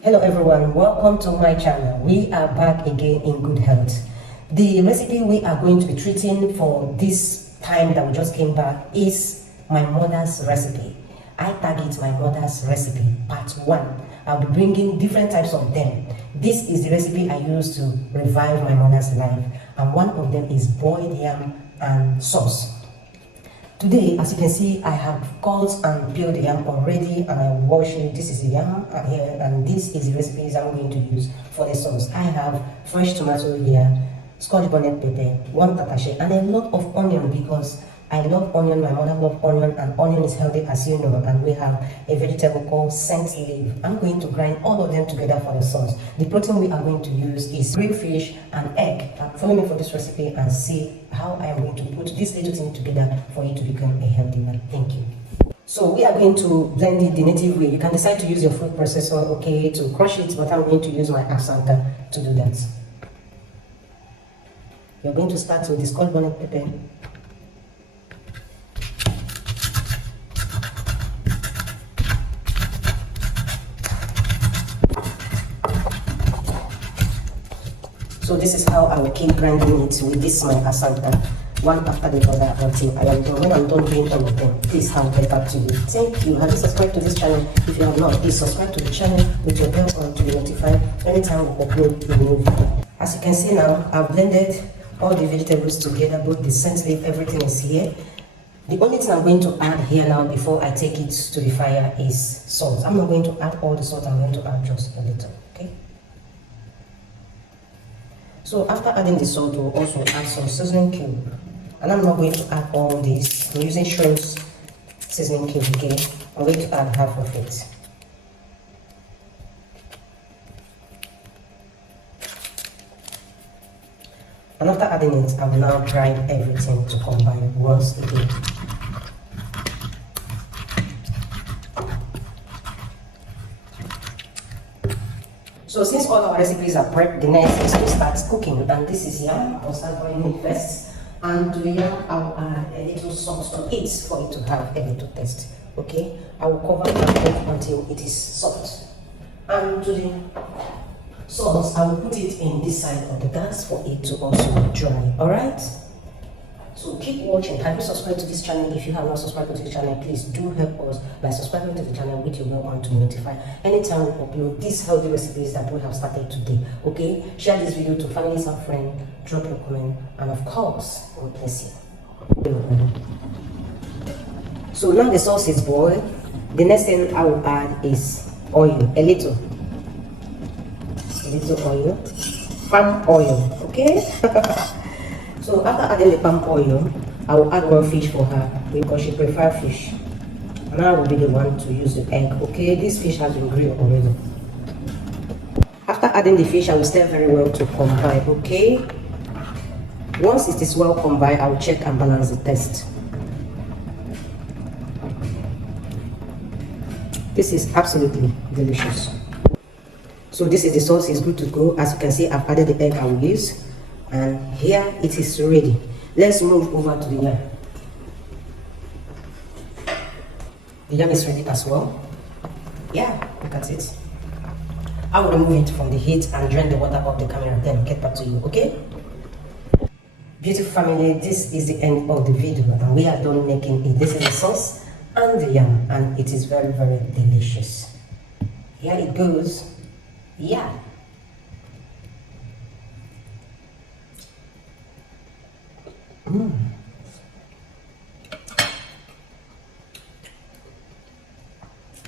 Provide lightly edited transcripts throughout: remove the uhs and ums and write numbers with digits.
Hello everyone, welcome to my channel. We are back again in good health. The recipe we are going to be treating for this time that we just came back is my mother's recipe. I tag it my mother's recipe part 1. I'll be bringing different types of them. This is the recipe I use to revive my mother's life, and one of them is boiled yam and sauce. Today, as you can see, I have cut and peeled the yam already, and I washed it. This is the yam here, and this is the recipes I'm going to use for the sauce. I have fresh tomato here, Scotch bonnet pepper, 1 tatashe, and a lot of onion because I love onion. My mother loves onion, and onion is healthy, as you know. And we have a vegetable called scent leaf. I'm going to grind all of them together for the sauce. The protein we are going to use is grilled fish and egg. Follow me for this recipe and see how I am going to put this little thing together for you to become a healthy man. Thank you. So we are going to blend it the native way. You can decide to use your food processor, okay, to crush it, but I'm going to use my Asanta to do that. You're going to start with the Scotch bonnet pepper. So this is how I will keep grinding it with this my Asanta, one after the other until I am done. When I'm done doing all of them, please I'll get back to you. Thank you. Have you subscribed to this channel? If you have not, please subscribe to the channel with your bell on to be notified anytime we upload a new video. As you can see now, I've blended all the vegetables together, both the scent leaf, everything is here. The only thing I'm going to add here now before I take it to the fire is salt. I'm not going to add all the salt, I'm going to add just a little, okay? So after adding the salt, we'll also add some seasoning cube. And I'm not going to add all this. I'm using Shrimps seasoning cube, okay? I'm going to add half of it. And after adding it, I will now grind everything to combine once again. So since all our recipes are prepped, the next is to start cooking. And this is yam. I'll start boiling it first. And to the yam, I'll add a little salt to it for it to have a little taste. Okay? I will cover and cook until it is soft. And to the sauce, I will put it in this side of the gas for it to also dry. Alright? So keep watching. Have you subscribed to this channel? If you have not subscribed to this channel, please do help us by subscribing to the channel with your bell on to be notified anytime we upload these healthy recipes that we have started today. Okay? Share this video to families and friends, drop your comment, and of course, God bless you. So now the sauce is boiled. The next thing I will add is oil, a little oil, palm oil, okay? So after adding the palm oil, I will add 1 fish for her because she prefers fish. And I will be the one to use the egg, okay? This fish has been grilled already. After adding the fish, I will stir very well to combine, okay? Once it is well combined, I will check and balance the taste. This is absolutely delicious. So this is the sauce, is good to go. As you can see, I've added the egg I will use. And here it is ready. Let's move over to the yam. The yam is ready as well. Yeah, look at it. I will remove it from the heat and drain the water off the camera, then get back to you, okay? Beautiful family, this is the end of the video and we are done making it. This is the sauce and the yam, and it is very, very delicious. Here it goes. Yeah.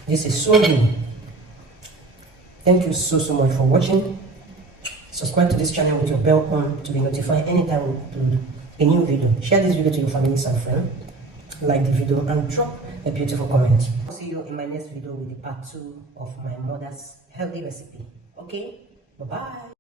This is so good. Thank you so much for watching. Subscribe to this channel with your bell on to be notified anytime we upload a new video. Share this video to your families and friends. Like the video and drop a beautiful comment. I'll see you in my next video with the part 2 of my mother's healthy recipe. Okay? Bye-bye.